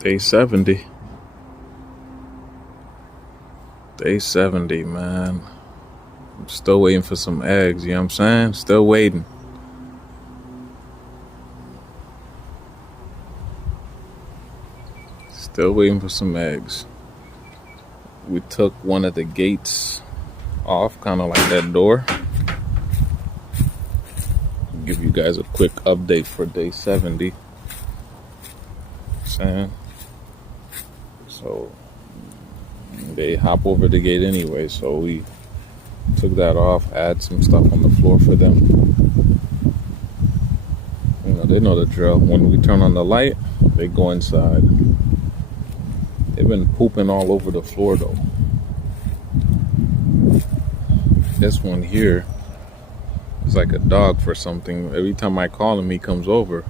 Day 70. Day 70, man. I'm still waiting for some eggs, you know what I'm saying? Still waiting. Still waiting for some eggs. We took one of the gates off, kind of like that door. Give you guys a quick update for day 70. Saying so they hop over the gate anyway, so we took that off, add some stuff on the floor for them. You know, they know the drill. When we turn on the light, they go inside. They've been pooping all over the floor though. This one here is like a dog for something. Every time I call him, he comes over.